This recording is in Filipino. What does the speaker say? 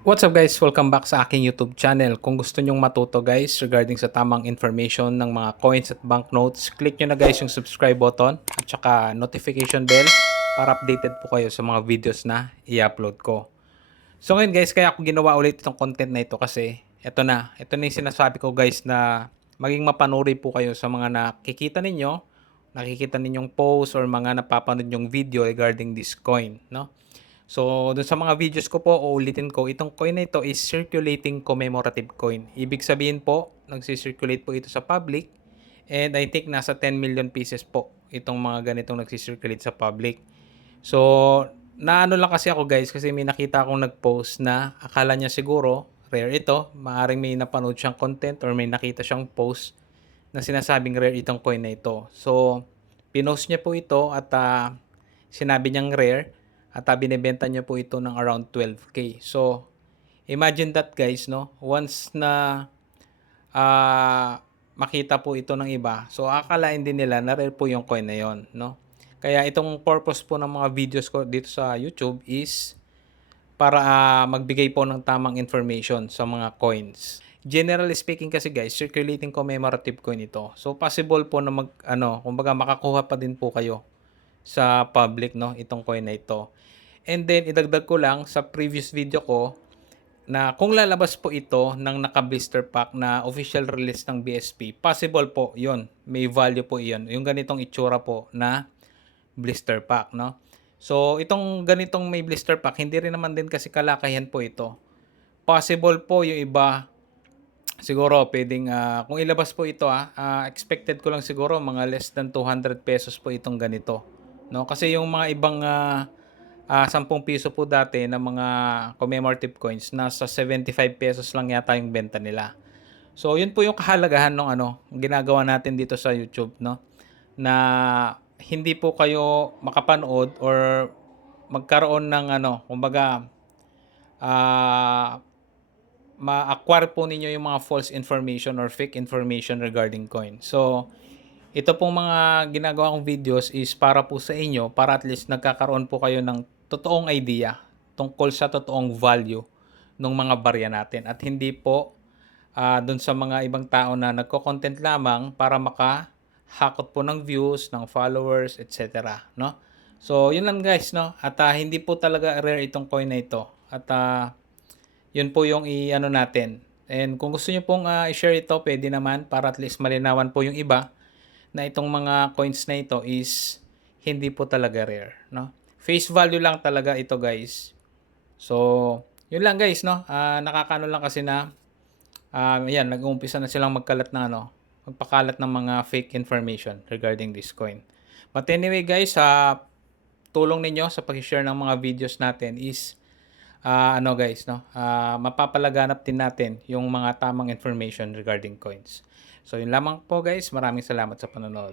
What's up guys? Welcome back sa aking YouTube channel. Kung gusto nyong matuto guys regarding sa tamang information ng mga coins at banknotes, click nyo na guys yung subscribe button at saka notification bell para updated po kayo sa mga videos na i-upload ko. So ngayon guys, kaya ako ginawa ulit itong content na ito kasi ito na yung sinasabi ko guys na maging mapanuri po kayo sa mga nakikita ninyong post or mga napapanood yung video regarding this coin, no? So, dun sa mga videos ko po, uulitin ko, itong coin na ito is circulating commemorative coin. Ibig sabihin po, nagsisirculate po ito sa public and I think nasa 10 million pieces po itong mga ganitong nagsisirculate sa public. So, naano lang kasi ako guys kasi may nakita akong nag-post na akala niya siguro rare ito. Maaring may napanood siyang content or may nakita siyang post na sinasabing rare itong coin na ito. So, pinost niya po ito at sinabi niyang rare at binebenta niya po ito ng around 12K. So, imagine that guys, no? Once na makita po ito ng iba, so akalain din nila na rare po yung coin na yon, no? Kaya itong purpose po ng mga videos ko dito sa YouTube is para magbigay po ng tamang information sa mga coins. Generally speaking kasi guys, circulating commemorative coin ito. So possible po na kumbaga makakuha pa din po kayo sa public, no, itong coin na ito. And then idagdag ko lang sa previous video ko na kung lalabas po ito ng naka-blister pack na official release ng BSP, possible po 'yon. May value po 'yon. Yung ganitong itsura po na blister pack, no? So, itong ganitong may blister pack, hindi rin naman din kasi kalakayan po ito. Possible po yung iba, siguro pwedeng, kung ilabas po ito, expected ko lang siguro mga less than 200 pesos po itong ganito. No? Kasi yung mga ibang 10 piso po dati na mga commemorative coins, nasa 75 pesos lang yata yung benta nila. So, yun po yung kahalagahan ng ginagawa natin dito sa YouTube, no? Na hindi po kayo makapanood or magkaroon ng kumbaga, ah, ma-acquire po ninyo yung mga false information or fake information regarding coin. So, ito pong mga ginagawa kong videos is para po sa inyo, para at least nagkakaroon po kayo ng totoong idea tungkol sa totoong value ng mga barya natin at hindi po dun sa mga ibang tao na nagko-content lamang para makahakot po ng views, ng followers, etc. No? So, yun lang guys, no? At hindi po talaga rare itong coin na ito. At yun po yung i-ano natin. And kung gusto niyo pong i-share ito, pwede naman para at least malinawan po yung iba na itong mga coins na ito is hindi po talaga rare, no? Face value lang talaga ito, guys. So, yun lang guys, no? Nakakano lang kasi na yan, nag-uumpisa na silang magpakalat ng mga fake information regarding this coin. But anyway guys, tulong ninyo sa pag-share ng mga videos natin is guys, no? Mapapalaganap din natin yung mga tamang information regarding coins. So, yun lamang po guys. Maraming salamat sa panonood.